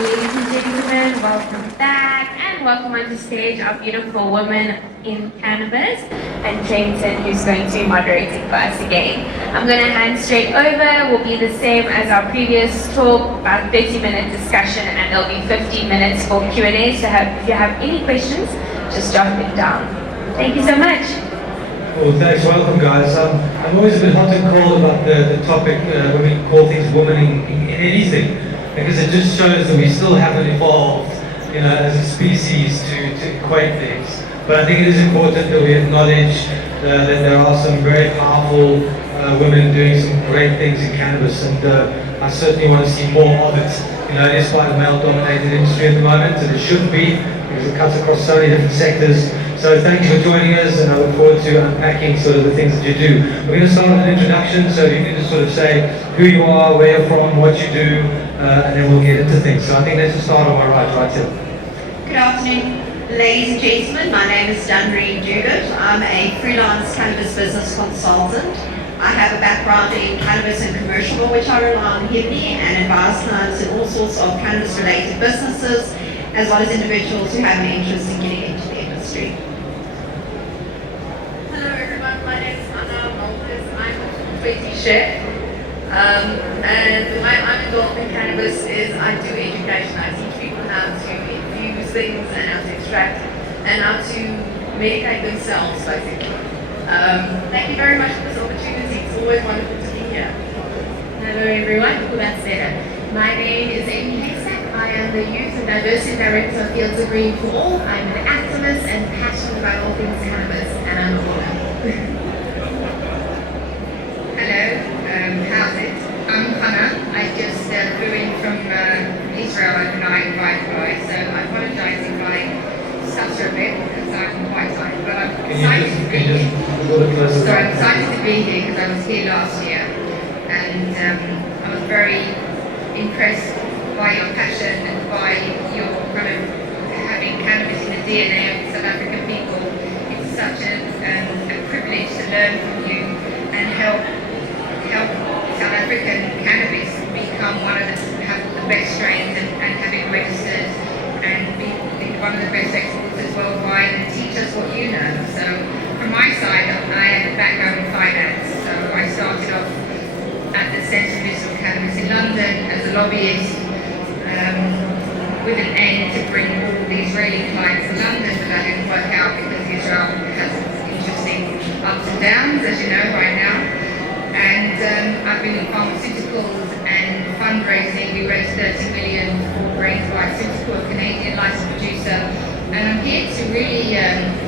ladies and gentlemen, welcome back and welcome onto stage our beautiful woman in cannabis and Jameson, who's going to be moderating for us again. I'm going to hand straight over. Will be the same as our previous talk, about 30-minute discussion, and there'll be 15 minutes for Q&A. So if you have any questions, just jot them down. Thank you so much. Well, thanks. Welcome, guys. I'm always a bit hot and cold about the topic when we call things women in anything, because it just shows that we still haven't evolved, as a species to equate things. But I think it is important that we acknowledge that there are some very powerful women doing some great things in cannabis, and I certainly want to see more of it. It is quite a male-dominated industry at the moment, and it should be, because it cuts across so many different sectors. So thank you for joining us, and I look forward to unpacking sort of the things that you do. We're going to start with an introduction, so you can just sort of say who you are, where you're from, what you do, and then we'll get into things. So I think let's just start on my right here. Good afternoon, ladies and gentlemen. My name is Dunree Duguid. I'm a freelance cannabis business consultant. I have a background in cannabis and commercial, which I rely on heavily, and advise clients in all sorts of cannabis-related businesses, as well as individuals who have an interest in getting into the industry. Hello everyone, my name is Anna Maltez. I'm a 20 chef, and the way I'm involved in cannabis is I do education. I teach people how to infuse things and how to extract and how to medicate themselves, basically. Thank you very much for this opportunity. It's always wonderful to be here. Hello everyone, my name is Heystek. I am the Youth and Diversity Director of Fields of Green for All. I'm an activist and passionate about all things cannabis, and I'm a woman. Hello, how's it? I'm Hannah. I just flew in from Israel overnight by flight, so I apologise if I stutter a bit because I'm quite tired, but I'm excited to be here. So I'm excited to be here because I was here last year, and I was very impressed by your passion and by your kind of having cannabis in the DNA of South African people. It's such a privilege to learn from you and help South African cannabis become have the best strains and have it registered and be one of the best exporters worldwide and teach us what you know. So from my side, I have a background in finance. So I started off at the Centre for Medicinal Cannabis in London as a lobbyist, with an aim to bring all the Israeli clients to London, but that didn't work out because Israel has interesting ups and downs, as you know, right now. And I've been in pharmaceuticals and fundraising. We raised 30 million for Brains Pharmaceutical, a Canadian licensed producer. And I'm here to really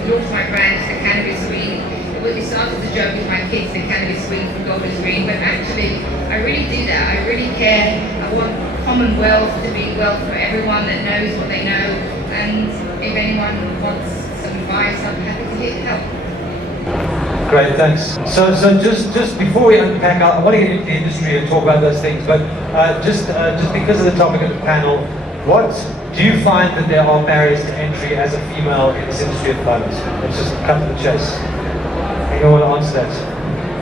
launch my brand, the Cannabis Green. It started as a joke with my kids, the Cannabis Green from Gold is Green, but actually I really do that. I really care. I want common wealth to be wealth for everyone that knows what they know, and if anyone wants some advice, I'm happy to here to help. Great, thanks. So just before we unpack, I want to get into the industry and talk about those things, but just because of the topic of the panel, what do you find that there are barriers to entry as a female in this industry at the moment? Let's just cut to the chase. Anyone want to answer that?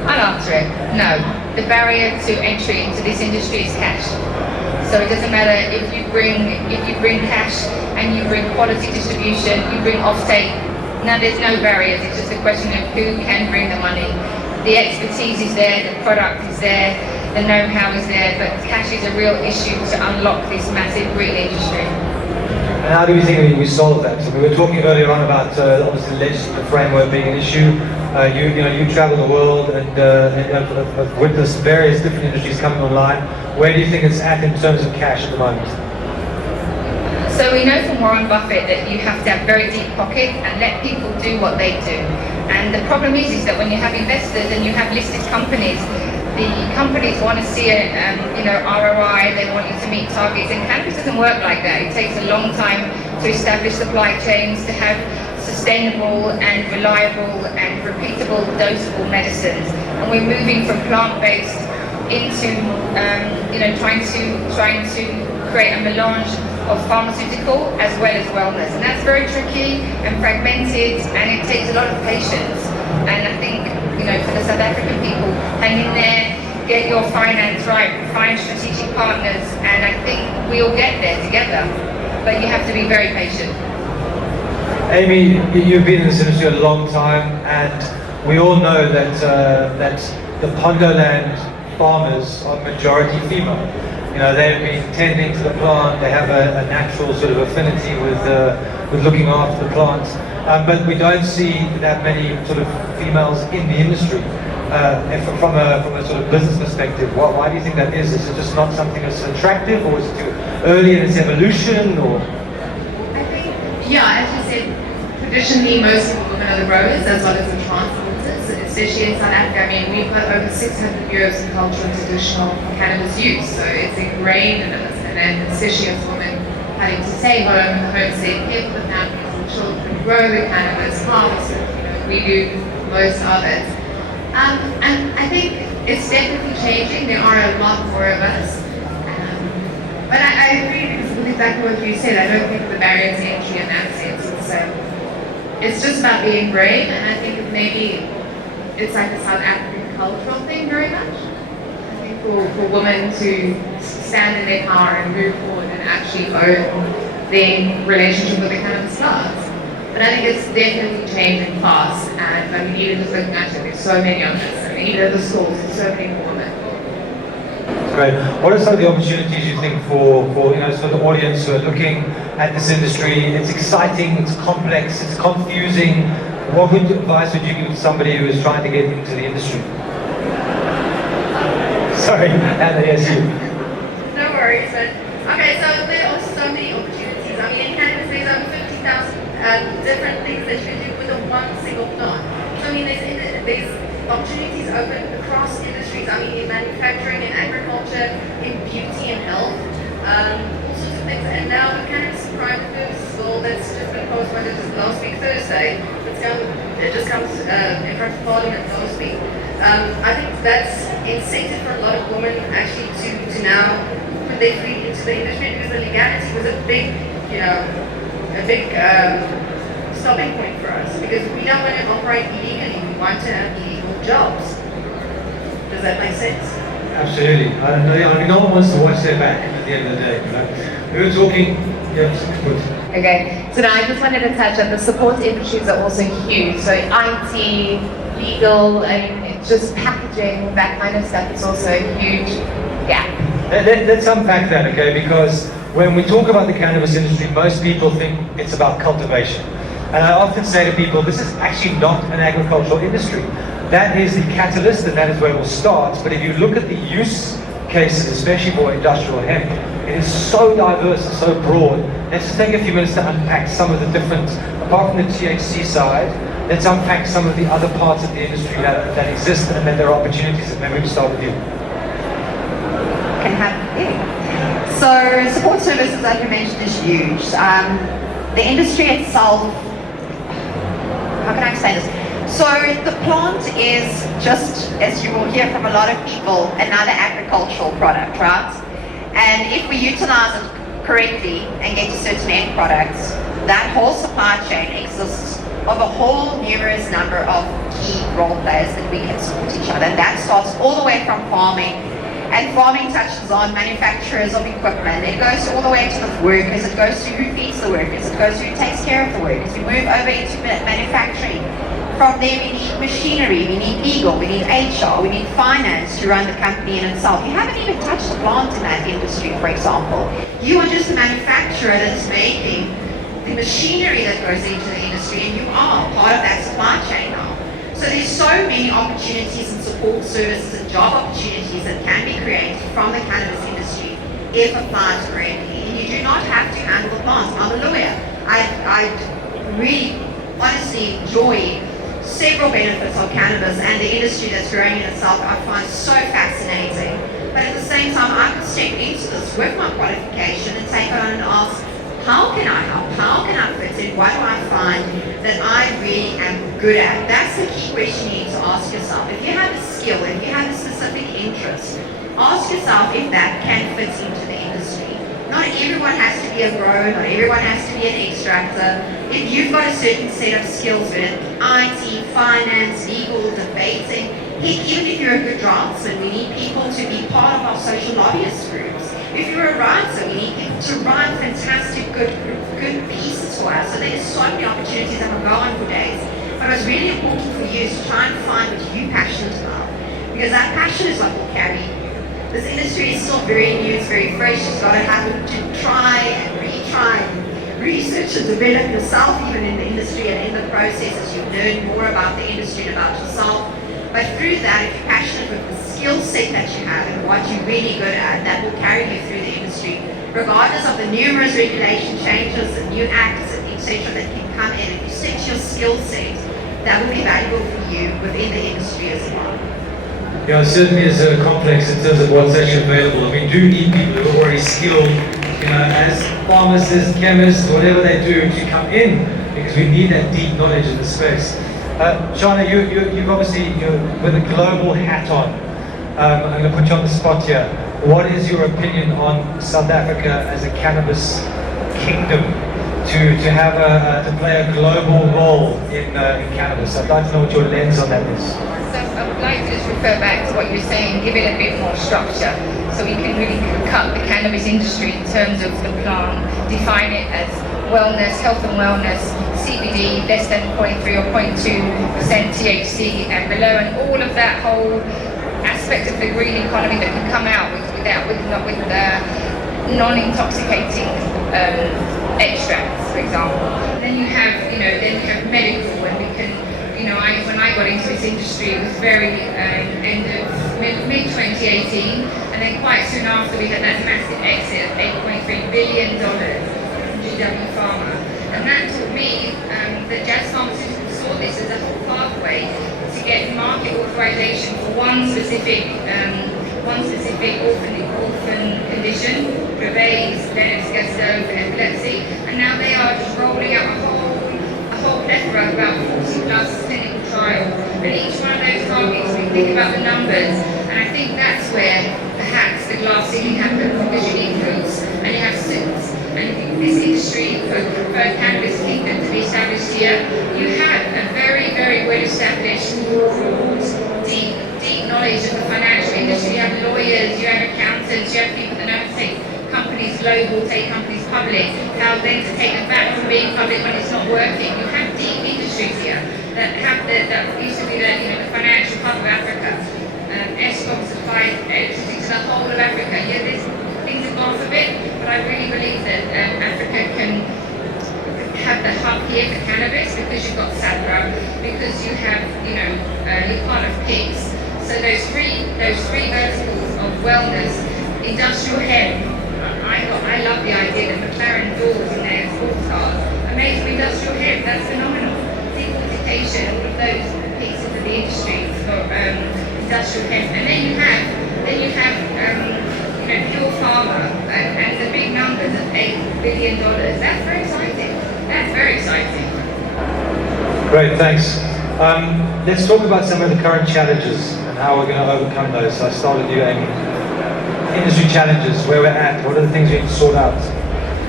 I'll answer it. No. The barrier to entry into this industry is cash. So it doesn't matter if you bring cash and you bring quality distribution, you bring offtake. Now there's no barriers. It's just a question of who can bring the money. The expertise is there, the product is there, the know-how is there, but cash is a real issue to unlock this massive green industry. And how do we think we solve that? So we were talking earlier on about obviously the legislative framework being an issue. You travel the world and have witnessed various different industries coming online. Where do you think it's at in terms of cash at the moment? So we know from Warren Buffett that you have to have very deep pocket and let people do what they do. And the problem is that when you have investors and you have listed companies, the companies want to see a ROI, they want you to meet targets, and cannabis doesn't work like that. It takes a long time to establish supply chains, to have sustainable and reliable and repeatable dosable medicines. And we're moving from plant-based into trying to create a melange of pharmaceutical as well as wellness. And that's very tricky and fragmented, and it takes a lot of patience. And I think, for the South African people, hang in there, get your finance right, find strategic partners, and I think we all get there together. But you have to be very patient. Amy, you've been in this industry a long time, and we all know that that the Pondoland farmers are majority female. You know, they've been tending to the plant. They have a natural sort of affinity with looking after the plant. But we don't see that many sort of females in the industry. And from a sort of business perspective, why do you think that is? Is it just not something that's attractive, or is it too early in its evolution, or? I think, yeah, as you said, traditionally most of the women are the growers as well as the transporters, especially in South Africa. I mean, we've got over 600 years of cultural and traditional cannabis use, so it's ingrained in us. And then especially as women having to stay home and homestead, care for the families and children, grow the cannabis, harvest it, we do most of it. And I think it's definitely changing. There are a lot more of us. But I agree with exactly what you said. I don't think the barrier to entry in that sense. It's just about being brave, and I think maybe it's like a South African cultural thing very much. I think for women to stand in their power and move forward and actually own their relationship with the cannabis plants. But I think it's definitely changing fast, and I mean, even just looking at it, there's so many of us. I mean, even at the schools, there's so many more women. Great. What are some of the opportunities you think for for the audience who are looking at this industry? It's exciting, it's complex, it's confusing. What advice would you give to somebody who is trying to get into the industry? Sorry, Anna, yes, you. No worries, but okay, so there are so many opportunities. I mean, in cannabis, there's over 50,000 different things that you can do with a one single plant. So I mean, there's opportunities open across industries. I mean, in manufacturing, in agriculture, in beauty and health, all sorts of things. And now the cannabis private services bill that's just been postponed just last week Thursday, it just comes in front of Parliament last week. I think that's incentive for a lot of women actually to now put their feet into the industry, because the legality was a big, stopping point for us, because we don't want to operate illegally. We want to have illegal jobs. Does that make sense? Absolutely. I mean, no one wants to watch their back at the end of the day. We were talking. Okay, so now I just wanted to touch on the support industries are also huge. So IT, legal, and just packaging, that kind of stuff is also a huge gap. Let's unpack that, okay? Because when we talk about the cannabis industry, most people think it's about cultivation. And I often say to people, this is actually not an agricultural industry. That is the catalyst, and that is where it will start. But if you look at the use cases, especially for industrial hemp, it is so diverse and so broad. Let's just take a few minutes to unpack some of the different, apart from the THC side, let's unpack some of the other parts of the industry that exist and that there are opportunities. And maybe we start with you. So support services, like you mentioned, is huge. The industry itself, how can I explain this? So the plant is just, as you will hear from a lot of people, another agricultural product, right? And if we utilize it correctly and get to certain end products, that whole supply chain exists of a whole numerous number of key role players that we can support each other. And that starts all the way from farming. And farming touches on manufacturers of equipment. It goes all the way to the workers. It goes to who feeds the workers. It goes to who takes care of the workers. We move over into manufacturing. From there we need machinery, we need legal, we need HR, we need finance to run the company in itself. You haven't even touched the plant in that industry, for example. You are just a manufacturer that's making the machinery that goes into the industry, and you are part of that supply chain now. So there's so many opportunities and support services and job opportunities that can be created from the cannabis industry if applied correctly. And you do not have to handle the plants. I'm a lawyer. I really honestly enjoy several benefits of cannabis and the industry that's growing in itself. I find so fascinating. But at the same time, I could step into this with my qualification and take it on and ask, how can I help? How can I fit in? What do I find that I really am good at? That's the key question you need to ask yourself. If you have a skill, if you have a specific interest, ask yourself if that can fit into the industry. Not everyone has to be a grower, not everyone has to be an extractor. If you've got a certain set of skills with IT, finance, legal, debating, Even if you're a good draftsman, we need people to be part of our social lobbyist groups. If you're a writer, we need people to write fantastic, good pieces for us. So there's so many opportunities that will go on for days. But what's really important for you is to try and find what you're passionate about. Because that passion is what will carry you. This industry is still very new, it's very fresh. It's got to happen to try and retry and research and develop yourself even in the industry and in the process as you learn more about the industry and about yourself. But through that, if you're passionate with the skill set that you have and what you're really good at, that will carry you through the industry. Regardless of the numerous regulation changes and new acts and etc. that can come in, if you stick to your skill set, that will be valuable for you within the industry as well. Yeah, it certainly is complex in terms of what's actually available. We do need people who are already skilled, as pharmacists, chemists, whatever they do to come in, because we need that deep knowledge in the space. Shana, you've obviously, with a global hat on, I'm going to put you on the spot here. What is your opinion on South Africa as a cannabis kingdom to have to play a global role in cannabis? I'd like to know what your lens on that is. So I would like to just refer back to what you were saying, give it a bit more structure so we can really cut the cannabis industry in terms of the plant, define it as wellness, health and wellness, CBD, less than 0.3 or 0.2% THC and below, and all of that whole aspect of the green economy that can come out with non-intoxicating extracts, for example. Then you have, then you have medical, when we can, when I got into this industry, it was very end of mid-2018, and then quite soon after we had that massive exit of $8.3 billion from GW Pharma. And that taught me that Jazz Pharmaceuticals saw this as a whole pathway to get market authorization for one specific orphan condition, Dravet's, Lennox-Gastaut, and epilepsy, and now they are just rolling out a whole plethora of about 40 plus clinical trials. And each one of those targets, we think about the numbers, and I think that's where perhaps the glass ceiling happens, because you need fruits and you have suits. And this industry, for Cannabis Kingdom to be established here, you have a very, very well established, broad, deep knowledge of the financial industry. You have lawyers, you have accountants, you have people that know how to take companies global, take companies public, how then to take them back from being public when it's not working. You have deep industries here that have that used to be the financial hub of Africa. Eskom supplies electricity to the whole of Africa. Yeah, things have gone for a bit, but I really believe that Africa can have the hub here for cannabis, because you've got Sadra, because you have, you're part of PIGS. So those three verticals of wellness, industrial hemp. I love the idea that McLaren doors in their sports cars are made from industrial hemp. That's phenomenal. Decortication, all of those pieces of the industry for industrial hemp. And then you have pure pharma and the big numbers of $8 billion. That's very exciting. That's very exciting. Great, thanks. Let's talk about some of the current challenges and how we're going to overcome those. So I started with you, Amy. Industry challenges, where we're at, what are the things we need to sort out?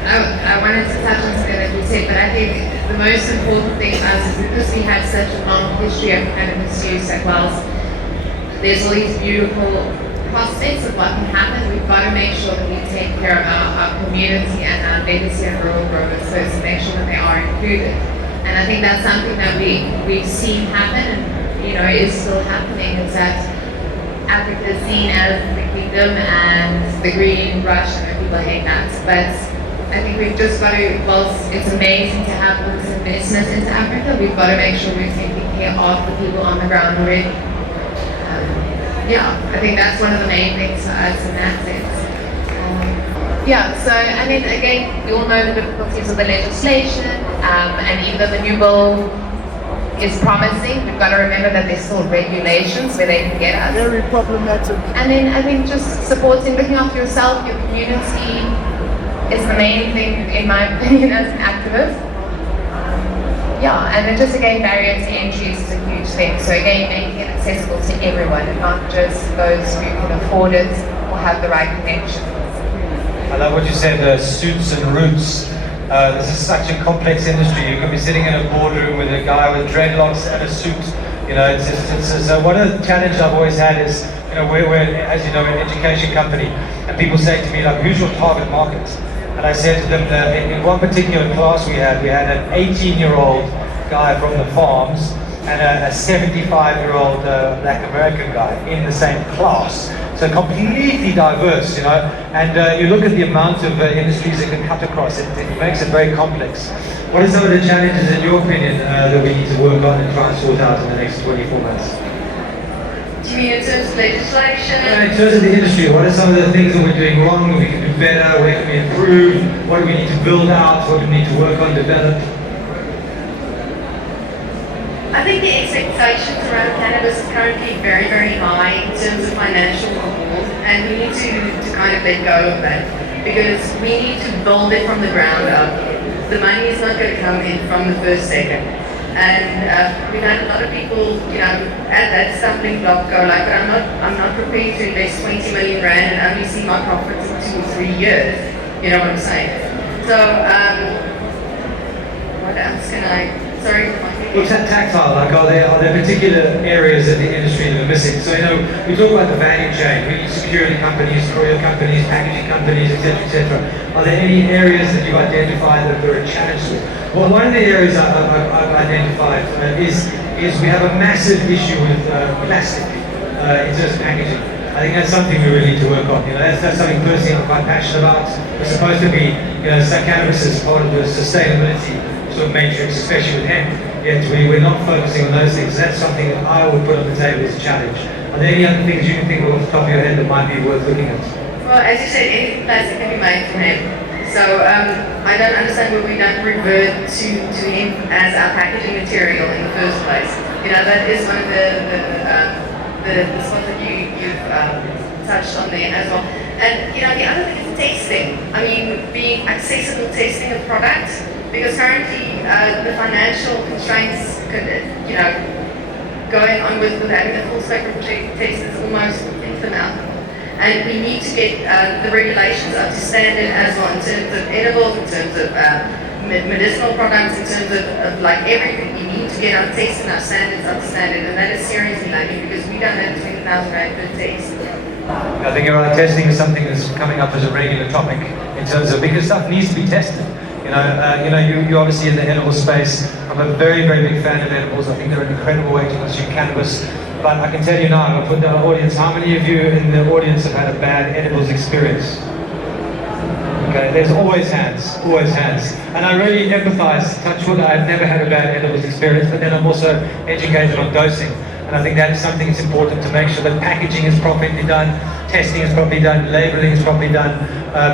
I wanted to touch on something that you said, but I think the most important thing for us is because we have such a long history of cannabis use at Wells, there's all these beautiful prospects of what can happen. We've got to make sure that we take care of our community and our legacy and rural growers, so to make sure that they are included. And I think that's something that we've seen happen, and is still happening, is that Africa is seen as the kingdom and the green rush, and people hate that. But I think we've just got to, whilst it's amazing to have this investment into Africa, we've got to make sure we're taking care of the people on the ground already. I think that's one of the main things for us in that sense. So I mean, again, we all know the difficulties of the legislation, and even though the new bill is promising, we've got to remember that there's still regulations where they can get us. Very problematic. And then I think just supporting, looking after yourself, your community is the main thing, in my opinion, as an activist. And then just again, barrier to entry is a huge thing. So again, making it accessible to everyone and not just those who can afford it or have the right connections. I love what you said, suits and roots. This is such a complex industry. You can be sitting in a boardroom with a guy with dreadlocks and a suit You know, so one of the challenges I've always had is, you know, we're as you know, an education company, and people say to me, like, who's your target market? And I said to them that in one particular class we had an 18-year-old guy from the farms and a 75-year-old Black American guy in the same class. So completely diverse, you know, and you look at the amount of industries that can cut across, it makes it very complex. What are some of the challenges, in your opinion, that we need to work on and try and sort out in the next 24 months? Do you mean in terms of legislation? In terms of the industry, what are some of the things that we're doing wrong, that we can do better, where can we improve, what do we need to build out, what do we need to work on, develop? I think the expectations around cannabis are currently very, very high in terms of financial reward, and we need to kind of let go of that, because we need to build it from the ground up. The money is not going to come in from the first second. And we've had a lot of people, you know, at that stumbling block go like, but I'm not prepared to invest 20 million rand and only see my profits in 2 or 3 years. You know what I'm saying? So, what else can Well, tactile, like are there particular areas of the industry that are missing? So, you know, we talk about the value chain, we need security companies, courier companies, packaging companies, etc., etc. Are there any areas that you've identified that there are challenges with? Well, one of the areas I've identified is we have a massive issue with plastic in terms of packaging. I think that's something we really need to work on. You know, that's something personally I'm quite passionate about. We're supposed to be, you know, cannabis is part of the sustainability sort of matrix, especially with hemp. Yet we're not focusing on those things. That's something that I would put on the table as a challenge. Are there any other things you can think of off the top of your head that might be worth looking at? Well, as you said, any plastic can be made from hemp. So I don't understand why we don't revert to hemp as our packaging material in the first place. You know, that is one of the spots that you've touched on there as well. And you know, the other thing is testing. I mean, being accessible testing of products, because currently the financial constraints, you know, going on with having a full spectrum test is almost infinite. And we need to get the regulations up to standard as well in terms of edibles, in terms of medicinal products, in terms of like everything. We need to get our tests and our standards up to standard, and that is seriously lacking because we don't have 20,000 rand per test. I think testing is something that's coming up as a regular topic in terms of, because stuff needs to be tested. You know, you obviously in the edible space. I'm a very, very big fan of edibles. I think they're an incredible way to consume cannabis. But I can tell you now, I'll put down the audience, how many of you in the audience have had a bad edibles experience? Okay, there's always hands. And I really empathize, touch wood, I've never had a bad edibles experience, but then I'm also educated on dosing. And I think that is something that's important to make sure that packaging is properly done, testing is properly done, labeling is properly done,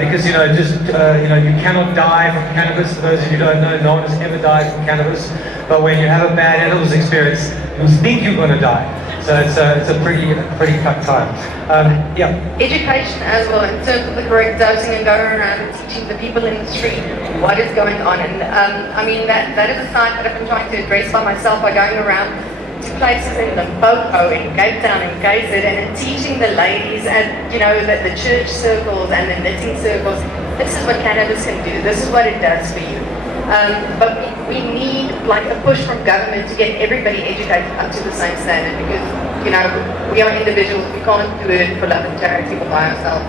because you cannot die from cannabis. For those of you who don't know, no one has ever died from cannabis. But when you have a bad edibles experience, you think you're going to die. So it's a pretty tough time. Yeah. Education as well in terms of the correct dosing and going around and teaching the people in the street what is going on. And I mean that is a side that I've been trying to address by myself by going around to places in Limpopo, in Cape Town, in KZN, and teaching the ladies at the church circles and the knitting circles. This is what cannabis can do. This is what it does for you. But we need like a push from government to get everybody educated up to the same standard, because we are individuals. We can't do it for love and charity by ourselves.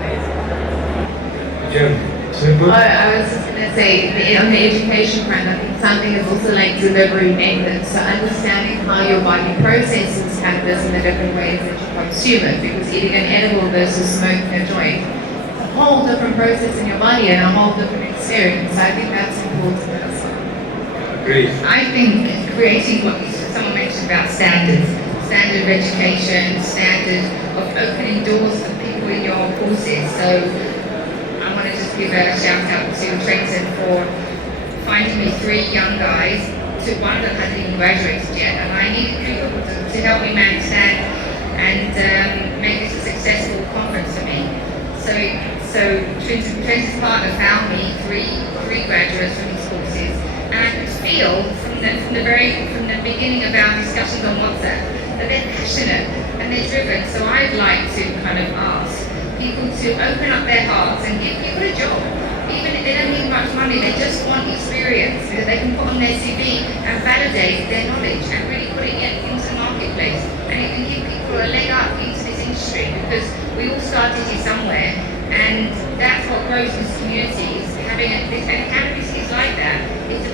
I was just going to say, on the education front, I think something is also like delivery methods. So understanding how your body processes cannabis in the different ways that you consume it, because eating an edible versus smoking a joint, it's a whole different process in your body and a whole different experience. So I think that's important as well. Agreed. I think creating what someone mentioned about standard of education, standard of opening doors for people in your courses. So I want to just give a shout out to Trenton for finding me 3 young guys. One of them hasn't even graduated yet, and I needed people to help me manage that and make this a successful conference for me. So Trenton's partner found me 3 graduates from these courses, and I could feel from the beginning of our discussions on WhatsApp that they're passionate and they're driven. So I'd like to kind of ask people to open up their hearts and give people a job. Even if they don't need much money, they just want experience that they can put on their CV and validate their knowledge and really put it into the marketplace. place, and it can give people a leg up into this industry because we all started here somewhere, and that's what grows this community. Is having this, and cannabis is like that.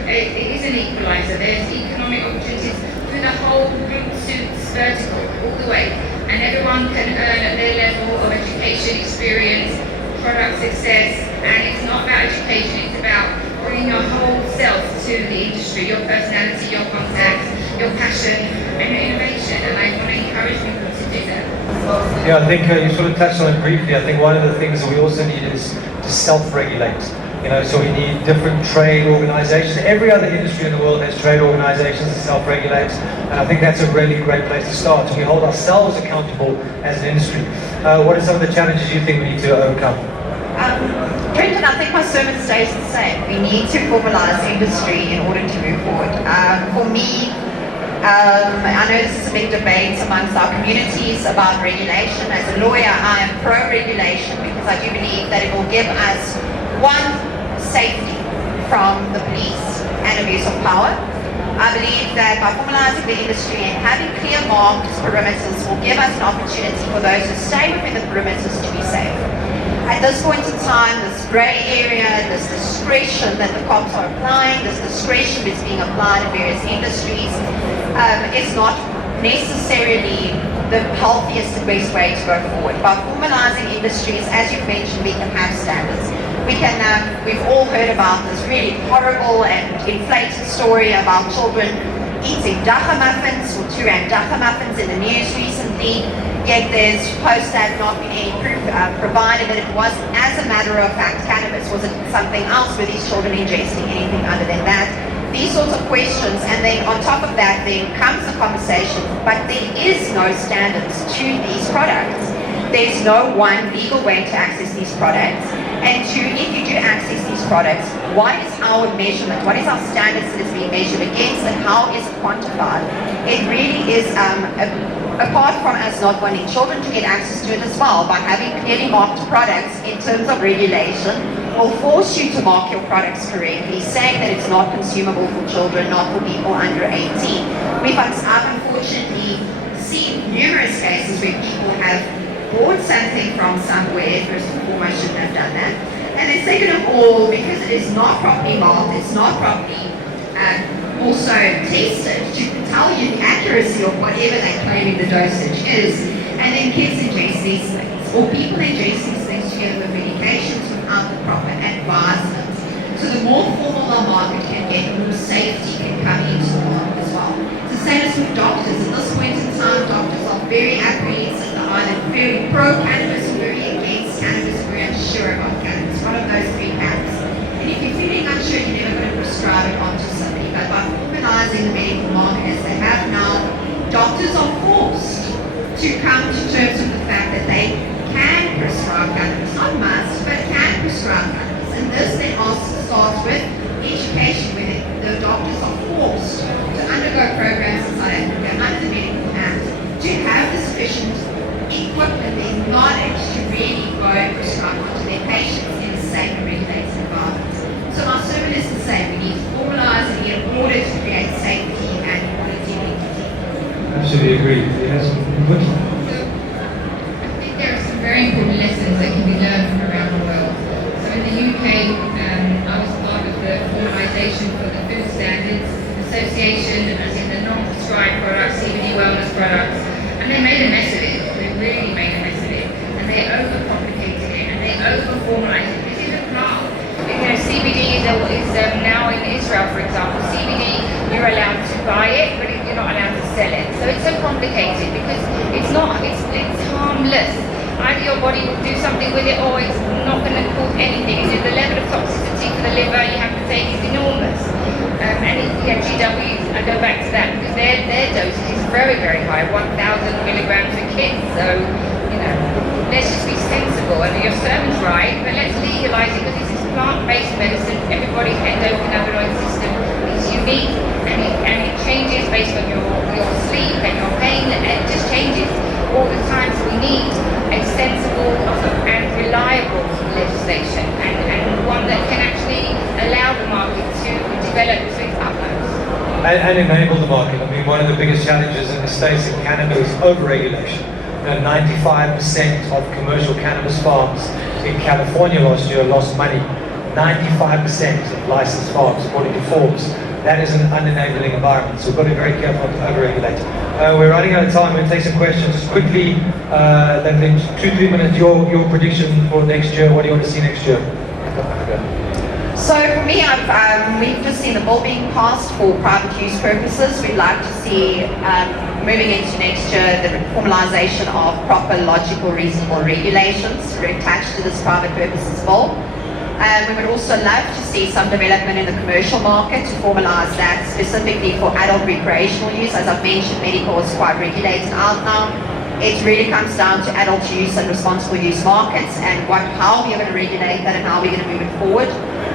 It is an equalizer. There's economic opportunities through the whole root suits vertical all the way, and everyone can earn at their level of education, experience, product success. And it's not about education, it's about bringing your whole self to the industry, your personality, your contacts, your passion, and your innovation. And I want to encourage people to do that. Yeah, I think you sort of touched on it briefly. I think one of the things that we also need is to self-regulate. So we need different trade organizations. Every other industry in the world has trade organizations that self-regulate, and I think that's a really great place to start. We hold ourselves accountable as an industry. What are some of the challenges you think we need to overcome? Brendan, I think my sermon stays the same. We need to formalize industry in order to move forward. For me, I know this is a big debate amongst our communities about regulation. As a lawyer, I am pro-regulation because I do believe that it will give us, one, safety from the police and abuse of power. I believe that by formalizing the industry and having clear marked perimeters will give us an opportunity for those who stay within the perimeters to be safe. At this point in time, this grey area, this discretion that the cops are applying, this discretion that's being applied in various industries, is not necessarily the healthiest and best way to go forward. By formalizing industries, as you've mentioned, we can have standards. We've all heard about this really horrible and inflated story about children eating dagga muffins or 2 rand dagga muffins in the news recently. Yet there's post that not been any proof provided that it was, as a matter of fact, cannabis. Was it something else? Were these children ingesting anything other than that? These sorts of questions, and then on top of that then comes the conversation, but there is no standards to these products. There's no one legal way to access these products. And two, if you do access these products, what is our measurement? What is our standards that is being measured against, and how is it quantified? It really is, apart from us not wanting children to get access to it as well, by having clearly marked products in terms of regulation, will force you to mark your products correctly, saying that it's not consumable for children, not for people under 18. I've unfortunately seen numerous cases where people have bought something from somewhere, first and foremost shouldn't have done that, and then second of all, because it is not properly marked, it's not properly also tested to tell you the accuracy of whatever they're claiming the dosage is, and then kids ingest these things, or people ingest these things together with medications without the proper advisement. So the more formal the market can get, the more safety can come into the market as well. It's the same as with doctors. At this point in time, doctors are very apprehensive. They're either very pro-cannabis or very against cannabis, or very unsure about cannabis. One of those three camps. And if you're feeling unsure, you're never going to prescribe it onto somebody. But by organizing the medical market as they have now, doctors are forced to come to terms with the fact that they can prescribe cannabis, not must, but can prescribe cannabis. And this then also starts with education, where the doctors are forced to undergo programs in South Africa under the Medical Act to have the sufficient equipment and knowledge to really go and prescribe onto their patients in a safe and regulated environment. So our sermon is the same. We need to formalize it in order to create safety and quality. Absolutely agree. Yes. So I think there are some very important lessons that can be learned from around the world. So in the UK, I was part of the formalisation for the Food Standards Association, as in the non-prescribed products, CBD wellness products, and they made a mess of it. They really made a mess of it, and they overcomplicated it, and they over-formalised it. This is a plant. CBD is now in Israel, for example. CBD, you're allowed to buy it, but you're not allowed to sell it. So it's so complicated because it's harmless. Either your body will do something with it, or it's not going to cause anything. And the level of toxicity for the liver you have to take is enormous. GW, I go back to that because their dosage is very, very high, 1,000 milligrams a kid. So, let's just be sensible. I mean, your sermon's right, but let's legalize it because this is plant-based medicine. Everybody's endocannabinoid system is unique, and it changes based on your sleep and your pain, and it just changes all the time. So we need a sensible and reliable legislation, and one that can actually allow the market to develop to its utmost. and enable the market. I mean, one of the biggest challenges in the States in cannabis is over-regulation. 95% of commercial cannabis farms in California last year lost money. 95% of licensed farms, according to Forbes. That is an unenabling environment, so we've got to be very careful not to over-regulate. We're running out of time. We're going to take some questions. Just quickly, then in 2-3 minutes, your prediction for next year. What do you want to see next year? So for me, we've just seen the bill being passed for private use purposes. We'd like to see, moving into next year, the formalization of proper, logical, reasonable regulations attached to this private purposes bill. We would also love to see some development in the commercial market to formalize that specifically for adult recreational use. As I've mentioned, medical is quite regulated out now. It really comes down to adult use and responsible use markets and how we are going to regulate that and how we're going to move it forward.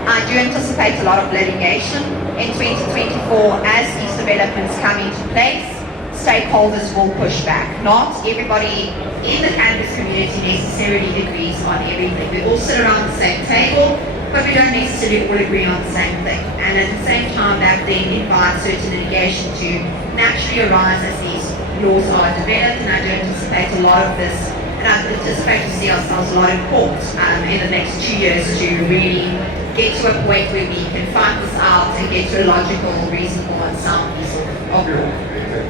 I do anticipate a lot of litigation in 2024 as these developments come into place. Stakeholders will push back. Not everybody in the cannabis community necessarily agrees on everything. We all sit around the same table, but we don't necessarily all agree on the same thing. And at the same time, that then invites certain litigation to naturally arise as these laws are developed. And I do anticipate a lot of this, and I anticipate to see ourselves a lot in court in the next 2 years to really get to a point where we can find this out and get to a logical, reasonable, and sound piece of law.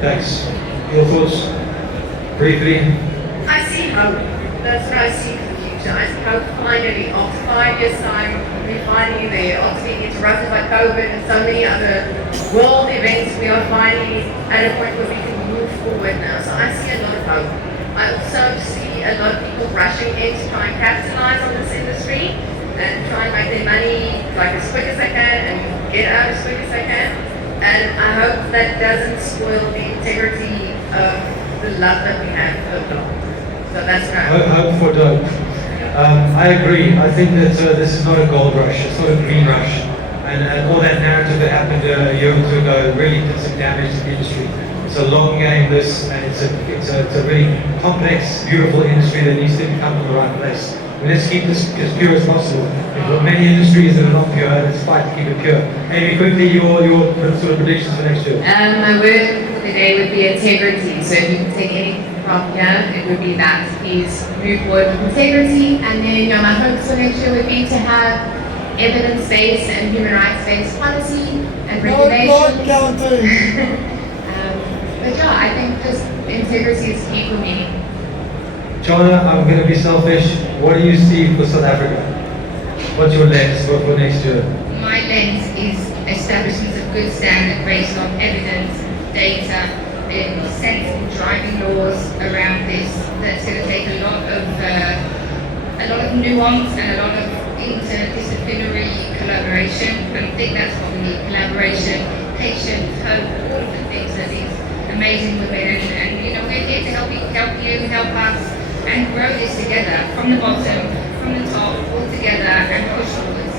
Thanks. Your thoughts? Briefly? I see hope. That's what I see for the future. I see hope finally, after 5 years' time, we're finally there. After being interrupted by COVID and so many other world events, we are finally at a point where we can move forward now. So I see a lot of hope. I also see a lot of people rushing in to try and capitalize on this industry and try and make their money like as quick as they can and get out as quick as they can. And I hope that doesn't spoil the integrity of the love that we have for dope. So that's what I Hope for dope. I agree. I think that this is not a gold rush, it's not a green rush. And all that narrative that happened a year or two ago really did some damage to the industry. It's a long game, this, and it's a really complex, beautiful industry that needs to come from the right place. Let's keep this as pure as possible. We've got many industries that are not pure, let's fight to keep it pure. Amy, quickly, your sort of predictions for next year. My word for the day would be integrity. So if you can take anything from here, it would be that. Please move forward with integrity. And then my hopes for next year would be to have evidence-based and human rights-based policy and regulations. But yeah, I think just integrity is key for me. China, I'm going to be selfish. What do you see for South Africa? What's your lens for next year? My lens is establishment of good standard based on evidence, data, and sensible driving laws around this. That's going to take a lot of nuance and a lot of interdisciplinary collaboration. And I think that's what we need: collaboration, patience, hope, all of the things that these amazing women and we're here to help you, help us, and grow this together from the bottom, from the top, all together, and push forwards.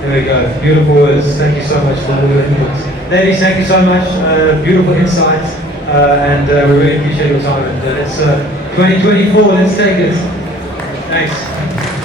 There we go. Beautiful words. Thank you so much for all your input. Ladies, thank you so much. Beautiful insights, and we really appreciate your time. And let's 2024. Let's take it. Thanks.